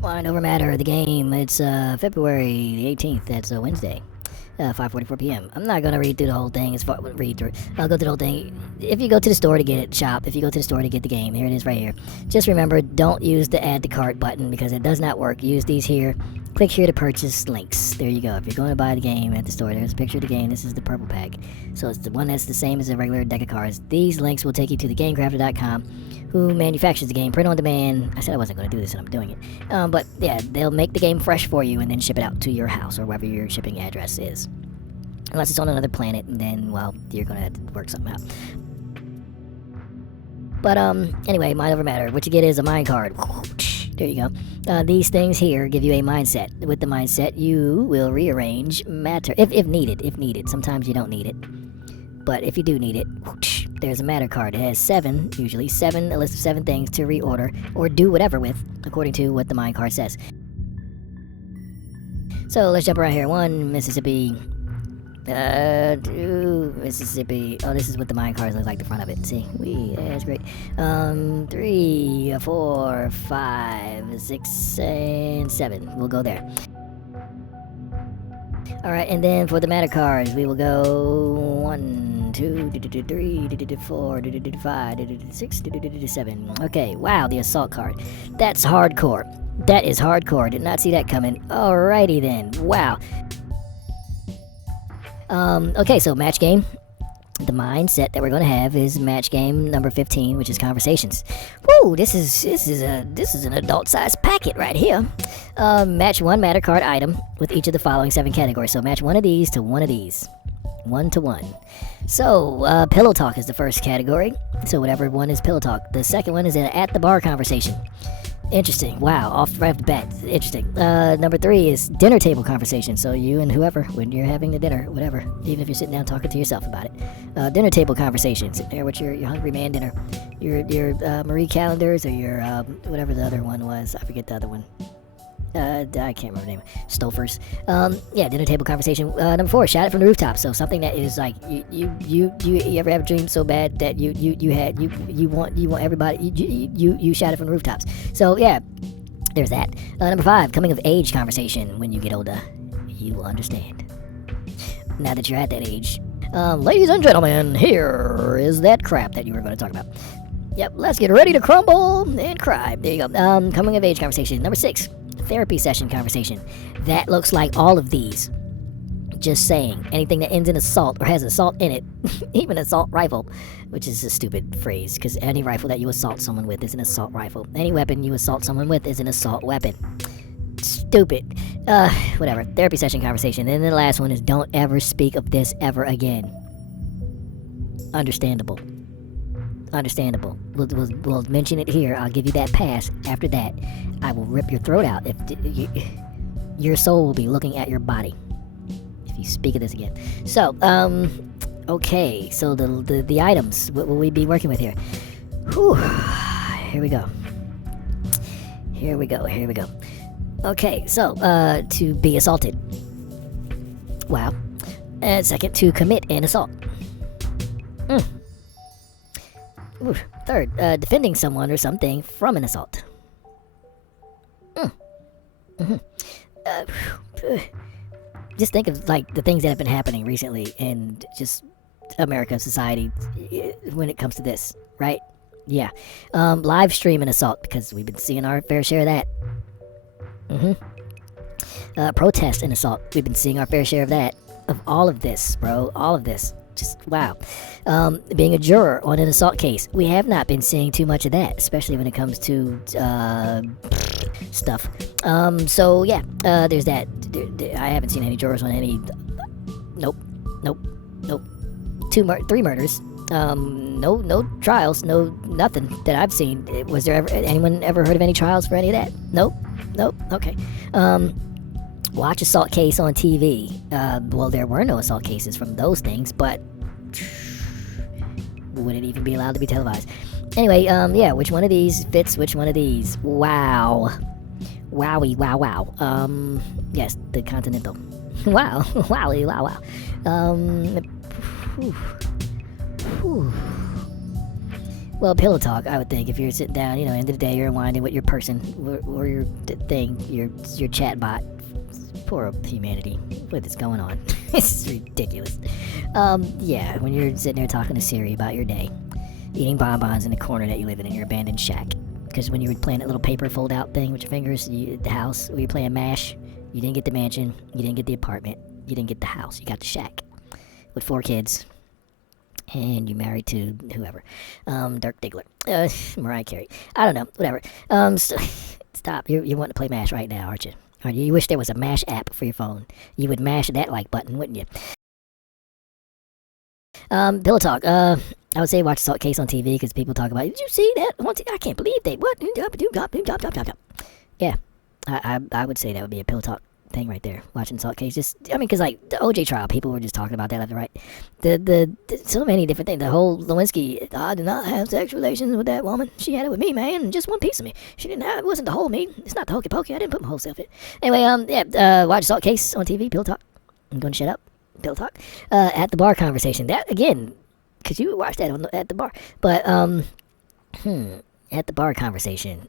Mind over matter, the game. It's February the 18th. That's a Wednesday. 5:44 p.m. I'm not gonna read through the whole thing. Read through. I'll go through the whole thing. If you go to the store to get it, shop. If you go to the store to get the game, here it is right here. Just remember, don't use the add to cart button because it does not work. Use these here. Click here to purchase links. There you go. If you're going to buy the game at the store, there's a picture of the game. This is the purple pack. So it's the one that's the same as a regular deck of cards. These links will take you to the GameCrafter.com, who manufactures the game, print on demand. I said I wasn't going to do this and I'm doing it. But yeah, they'll make the game fresh for you and then ship it out to your house or wherever your shipping address is. Unless it's on another planet, and then, well, you're going to have to work something out. But, anyway, mind over matter. What you get is a mind card. There you go. These things here give you a mindset. With the mindset, you will rearrange matter, if needed, Sometimes you don't need it. But if you do need it, there's a matter card. It has a list of 7 things to reorder or do whatever with, according to what the mind card says. So let's jump around here. 1, Mississippi. 2, Mississippi. Oh, this is what the mine cards look like, the front of it. See? Yeah, that's great. 3, 4, 5, 6, and 7. We'll go there. Alright, and then for the matter cards, we will go 1, 2, 3, 4, 5, 6, 7. Okay, wow, the assault card. That's hardcore. That is hardcore. Did not see that coming. Alrighty then. Wow. Okay, so match game. The mindset that we're going to have is match game number 15, which is conversations. Woo, this is an adult-sized packet right here. Match 1 matter card item with each of the following 7 categories. So match one of these to one of these. 1 to 1. So, pillow talk is the first category. So whatever one is pillow talk. The second one is an at the bar conversation. Interesting. Wow. Right off the bat. Interesting. Number 3 is dinner table conversation. So you and whoever, when you're having the dinner, whatever, even if you're sitting down talking to yourself about it. Dinner table conversation. Sitting there with your hungry man dinner. Your Marie Callender's or your, whatever the other one was. I forget the other one. I can't remember the name. Stofers. Yeah, dinner table conversation. Number 4, shout it from the rooftop. So something that is like you ever have a dream so bad that you want everybody you shout it from the rooftops. So yeah, there's that. Number 5, coming of age conversation. When you get older, you will understand. Now that you're at that age, ladies and gentlemen, here is that crap that you were going to talk about. Yep, let's get ready to crumble and cry. There you go. Coming of age conversation. Number 6. Therapy session conversation. That looks like all of these. Just saying. Anything that ends in assault or has assault in it, even assault rifle, which is a stupid phrase because any rifle that you assault someone with is an assault rifle. Any weapon you assault someone with is an assault weapon. Stupid. Whatever. Therapy session conversation. And then the last one is don't ever speak of this ever again. Understandable. We'll mention it here. I'll give you that pass. After that, I will rip your throat out. If your soul will be looking at your body if you speak of this again. So, okay. So the items. What will we be working with here? Whew. Here we go. Okay. So, to be assaulted. Wow. And second, to commit an assault. Ooh, 3rd, defending someone or something from an assault. Just think of like the things that have been happening recently in just American society when it comes to this, right? Yeah. Live stream an assault because we've been seeing our fair share of that. Protest an assault. We've been seeing our fair share of that. Of all of this, bro. All of this. Just wow. Being a juror on an assault case. We have not been seeing too much of that, especially when it comes to stuff. So yeah, there's that. I haven't seen any jurors on any. Nope. 3 murders. No trials. No nothing that I've seen. Was there anyone ever heard of any trials for any of that? Nope. Okay. Watch assault case on TV. Well, there were no assault cases from those things, but would it even be allowed to be televised? Anyway, yeah, which one of these fits which one of these? Wow. Wowie, wow. Yes, the Continental. Wow. Wowie, wow. Well, pillow talk, I would think, if you're sitting down, end of the day, you're unwinding with your person or your thing, your chat bot. Poor humanity. What is going on? This is ridiculous. Yeah, when you're sitting there talking to Siri about your day, eating bonbons in the corner that you live in your abandoned shack. Because when you were playing that little paper fold-out thing with your fingers, the house, where you're playing MASH, you didn't get the mansion, you didn't get the apartment, you didn't get the house, you got the shack. With 4 kids. And you married to whoever. Dirk Diggler. Mariah Carey. I don't know. Whatever. Stop. You want to play MASH right now, aren't you? You wish there was a MASH app for your phone. You would mash that like button, wouldn't you? Pillow talk. I would say watch Salt Case on TV because people talk about, did you see that? I can't believe they, what? Yeah. I would say that would be a pillow talk thing right there. Watching Salt Case. Because like the OJ trial, people were just talking about that left and right. The so many different things. The whole Lewinsky, I did not have sexual relations with that woman. She had it with me, man. Just one piece of me. She didn't have, it wasn't the whole me. It's not the hokey pokey. I didn't put my whole self in. Anyway, watch Salt Case on TV. Pillow talk. I'm going to shut up. Pillow talk. At the Bar Conversation. That, again, because you would watch that at the bar. But, at the Bar Conversation.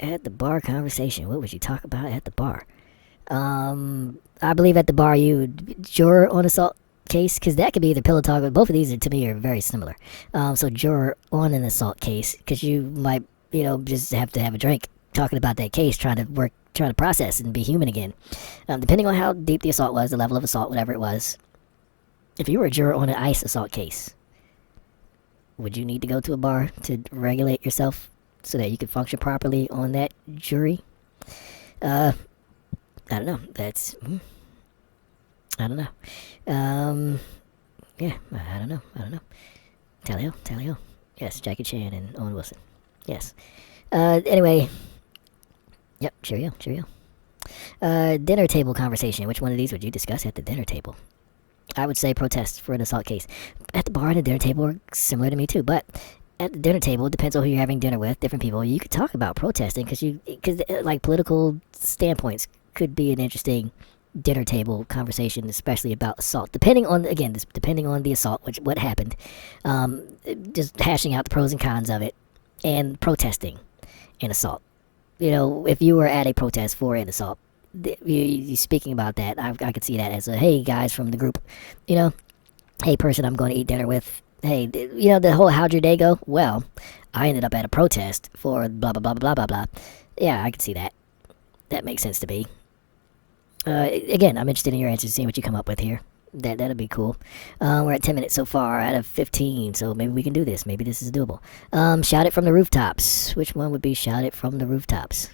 At the bar conversation. What would you talk about at the bar? I believe at the bar you would juror on assault case, because that could be either pillow talk, but both of these to me are very similar. So juror on an assault case, because you might, just have to have a drink talking about that case, trying to process and be human again. Depending on how deep the assault was, the level of assault, whatever it was. If you were a juror on an ICE assault case, would you need to go to a bar to regulate yourself so that you could function properly on that jury? I don't know. I don't know. Yeah, I don't know. Tally ho. Yes, Jackie Chan and Owen Wilson. Yes. Anyway. Yep, cheerio. Dinner table conversation. Which one of these would you discuss at the dinner table? I would say protest for an assault case. At the bar and the dinner table are similar to me too, but at the dinner table, it depends on who you're having dinner with, different people. You could talk about protesting because like political standpoints could be an interesting dinner table conversation, especially about assault. Depending on the assault, what happened, just hashing out the pros and cons of it, and protesting an assault. If you were at a protest for an assault, you speaking about that, I could see that as a, hey guys from the group, hey person I'm going to eat dinner with. Hey, the whole how'd your day go? Well, I ended up at a protest for blah, blah, blah, blah, blah, blah. Yeah, I can see that. That makes sense to me. Again, I'm interested in your answers, seeing what you come up with here. That'll be cool. We're at 10 minutes so far out of 15, so maybe we can do this. Maybe this is doable. Shout it from the rooftops. Which one would be shout it from the rooftops?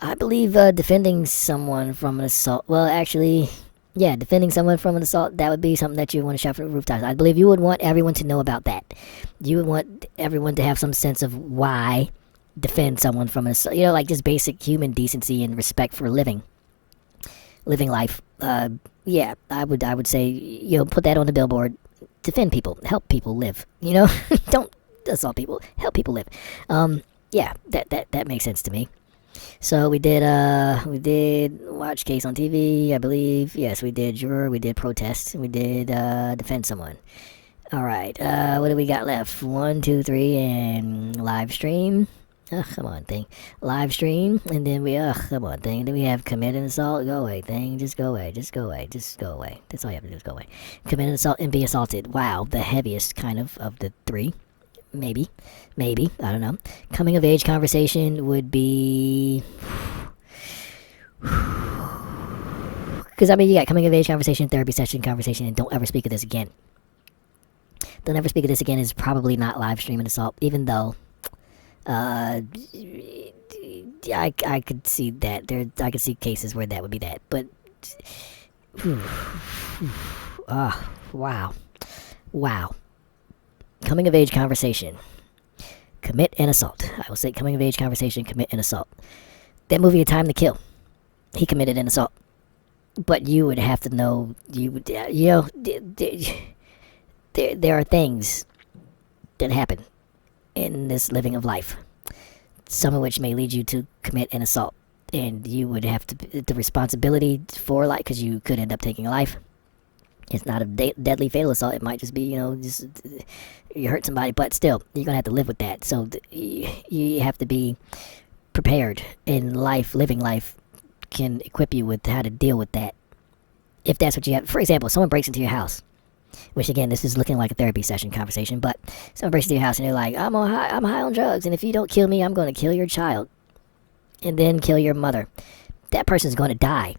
I believe defending someone from an assault. Well, actually, yeah, defending someone from an assault, that would be something that you want to shout from the rooftops. I believe you would want everyone to know about that. You would want everyone to have some sense of why defend someone from an assault. Like just basic human decency and respect for living life. Yeah, I would say, put that on the billboard. Defend people. Help people live. Don't assault people. Help people live. Yeah, that makes sense to me. So we did watch case on TV, I believe. Yes, we did juror, we did protest, we did defend someone. Alright, what do we got left? 1, 2, 3, and live stream. Come on, thing. Live stream, and then come on, thing. Then we have commit an assault. Go away, thing. Just go away. That's all you have to do is go away. Commit an assault and be assaulted. Wow, the heaviest kind of the 3. Maybe, I don't know. Coming of age conversation would be, because you got coming of age conversation, therapy session conversation, and don't ever speak of this again. Don't ever speak of this again is probably not live stream and assault, even though, I could see that I could see cases where that would be that, but, wow. Coming of age conversation. Commit an assault. I will say coming of age conversation, commit an assault. That movie, A Time to Kill, he committed an assault. But you would have to know, there are things that happen in this living of life. Some of which may lead you to commit an assault. And you would have to, the responsibility for life, because you could end up taking a life. It's not a deadly fatal assault. It might just be, just you hurt somebody, but still, you're gonna have to live with that. So you have to be prepared in life. Living life can equip you with how to deal with that. If that's what you have. For example, someone breaks into your house, which again, this is looking like a therapy session conversation, but someone breaks into your house and they're like, I'm high on drugs, and if you don't kill me, I'm going to kill your child, and then kill your mother. That person's going to die.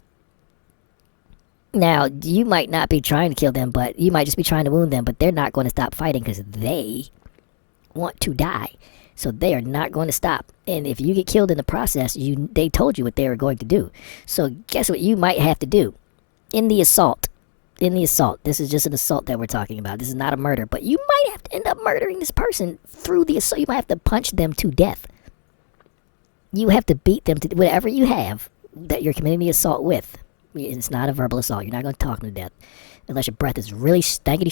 Now, you might not be trying to kill them, but you might just be trying to wound them, but they're not going to stop fighting because they want to die. So they are not going to stop. And if you get killed in the process, they told you what they were going to do. So guess what you might have to do? In the assault, this is just an assault that we're talking about. This is not a murder, but you might have to end up murdering this person through the assault. You might have to punch them to death. You have to beat them to whatever you have that you're committing the assault with. It's not a verbal assault. You're not going to talk them to death unless your breath is really stank.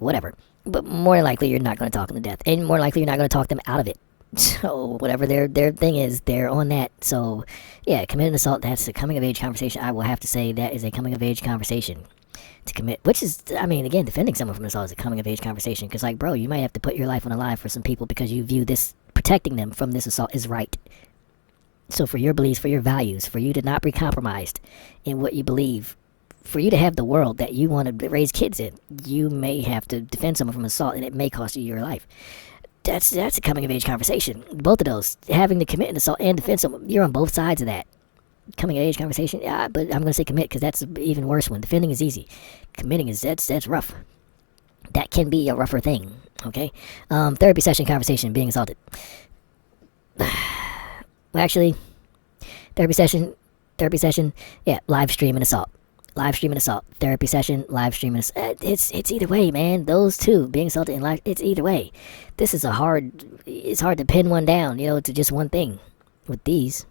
Whatever. But more than likely, you're not going to talk them to death, and more likely, you're not going to talk them out of it. So whatever their thing is, they're on that. So yeah, committing assault, that's a coming of age conversation. I will have to say that is a coming of age conversation to commit, which is, I mean, again, defending someone from assault is a coming of age conversation, because like, bro, you might have to put your life on the line for some people because you view this protecting them from this assault is right. So for your beliefs, for your values, for you to not be compromised in what you believe, for you to have the world that you want to raise kids in, you may have to defend someone from assault, and it may cost you your life. That's a coming of age conversation. Both of those, having to commit an assault and defend someone, you're on both sides of that. Coming of age conversation, yeah, but I'm going to say commit because that's an even worse one. Defending is easy. Committing is, that's rough. That can be a rougher thing, okay? Therapy session conversation, being assaulted. Well, actually, therapy session, yeah, live stream and assault. Therapy session, live stream and assault. It's either way, man. Those two, being assaulted and live, it's either way. This is it's hard to pin one down, to just one thing with these.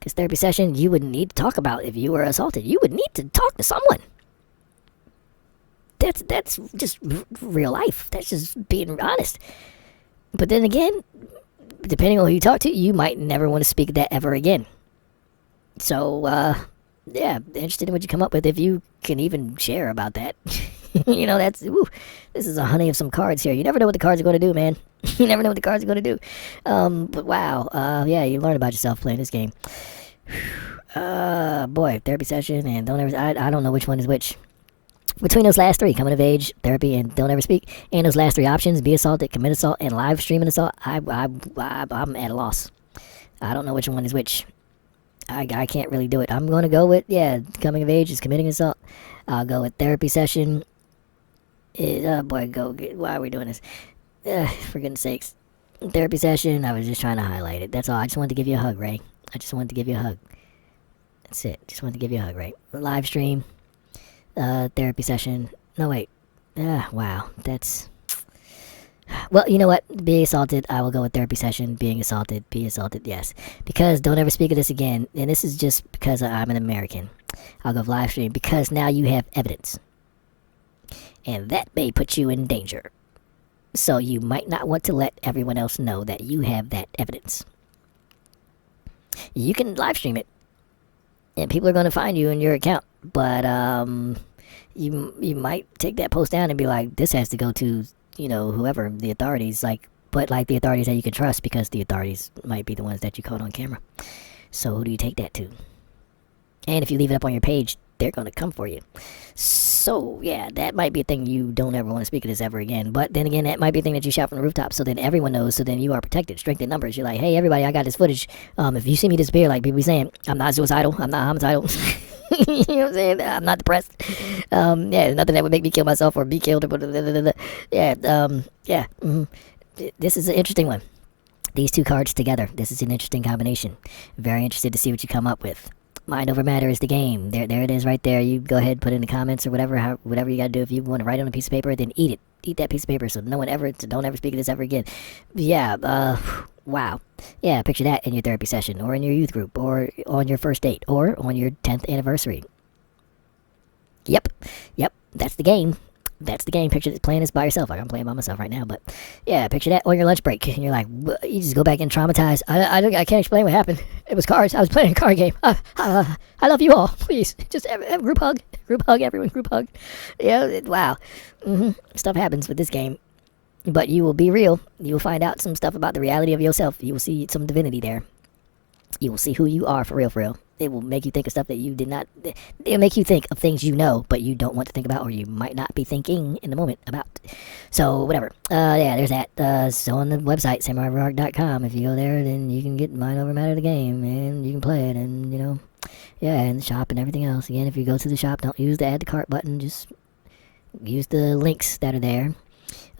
Because therapy session, you would need to talk about if you were assaulted. You would need to talk to someone. That's just real life. That's just being honest. But then again, depending on who you talk to, you might never want to speak of that ever again. So, yeah, interested in what you come up with, if you can even share about that. This is a honey of some cards here. You never know what the cards are going to do, man. You never know what the cards are going to do. But wow, yeah, you learn about yourself playing this game. Boy, therapy session and don't ever, I don't know which one is which. Between those last three, coming of age, therapy, and don't ever speak, and those last three options, be assaulted, commit assault, and live stream an assault, I'm at a loss. I don't know which one is which. I can't really do it. I'm going to go with, coming of age is committing assault. I'll go with therapy session. Why are we doing this? For goodness sakes. Therapy session, I was just trying to highlight it. That's all. I just wanted to give you a hug, Ray. I just wanted to give you a hug. That's it. Just wanted to give you a hug, Ray. Live stream. Therapy session. No, wait. Wow. That's... Well, you know what? Being assaulted, I will go with therapy session. Being assaulted, be assaulted, yes. Because don't ever speak of this again. And this is just because I'm an American. I'll go with live stream because now you have evidence. And that may put you in danger. So you might not want to let everyone else know that you have that evidence. You can live stream it. And people are going to find you in your account. But you might take that post down and be like, this has to go to... whoever, the authorities, but the authorities that you can trust, because the authorities might be the ones that you caught on camera. So who do you take that to? And if you leave it up on your page, they're going to come for you. So, yeah, that might be a thing you don't ever want to speak of this ever again. But then again, that might be a thing that you shout from the rooftop, so then everyone knows, so then you are protected. Strength in numbers. You're like, hey, everybody, I got this footage. If you see me disappear, like people be saying, I'm not suicidal, I'm not homicidal. You know what I'm saying? I'm not depressed. Nothing that would make me kill myself or be killed. This is an interesting one. These two cards together. This is an interesting combination. Very interested to see what you come up with. Mind over matter is the game. There it is right there. You go ahead, put it in the comments or whatever you got to do. If you want to write on a piece of paper, then eat it. Eat that piece of paper so don't ever speak of this ever again. Yeah, wow. Yeah, picture that in your therapy session or in your youth group or on your first date or on your 10th anniversary. Yep, that's the game. that's the game. Picture playing this by yourself. Like I'm playing by myself right now, but yeah, picture that on your lunch break, and you're like, you just go back and traumatized. I can't explain what happened. It was cards. I was playing a card game. I love you all. Please, just group hug, everyone, group hug. Yeah, wow. Stuff happens with this game, but you will be real. You will find out some stuff about the reality of yourself. You will see some divinity there. You will see who you are for real, for real. It will make you think of stuff that you did not. It'll make you think of things you know, but you don't want to think about, or you might not be thinking in the moment about. So, whatever. Yeah, there's that. So on the website, samurairuach.com, if you go there, then you can get Mind Over Matter the game, and you can play it, and, yeah, and the shop and everything else. Again, if you go to the shop, don't use the add to cart button. Just use the links that are there.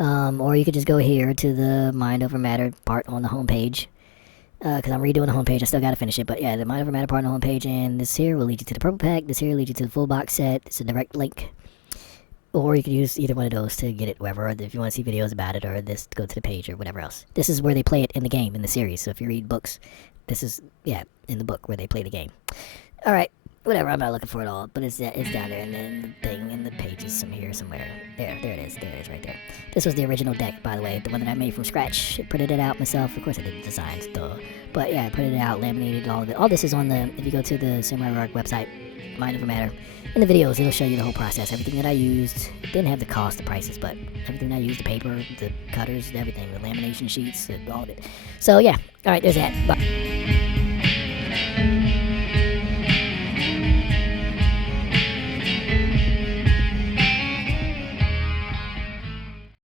Or you could just go here to the Mind Over Matter part on the homepage. Because I'm redoing the homepage. I still got to finish it. But yeah, the Mind Over Matter part on the homepage. And this here will lead you to the purple pack. This here will lead you to the full box set. It's a direct link. Or you can use either one of those to get it wherever. Or if you want to see videos about it. Or this to go to the page or whatever else. This is where they play it in the game, in the series. So if you read books, this is, yeah, in the book where they play the game. Alright. Whatever, I'm not looking for it all, but it's down there, and then the thing in the pages somewhere. There it is, right there. This was the original deck, by the way, the one that I made from scratch. I printed it out myself. Of course I did the designs, duh. But yeah, I printed it out, laminated all of it. All this is on the, if you go to the Samurai Ruach website, Mind Over Matter, in the videos, it'll show you the whole process. Everything that I used, didn't have the cost, the prices, but everything I used, the paper, the cutters, everything, the lamination sheets, all of it. So yeah, alright, there's that. Bye.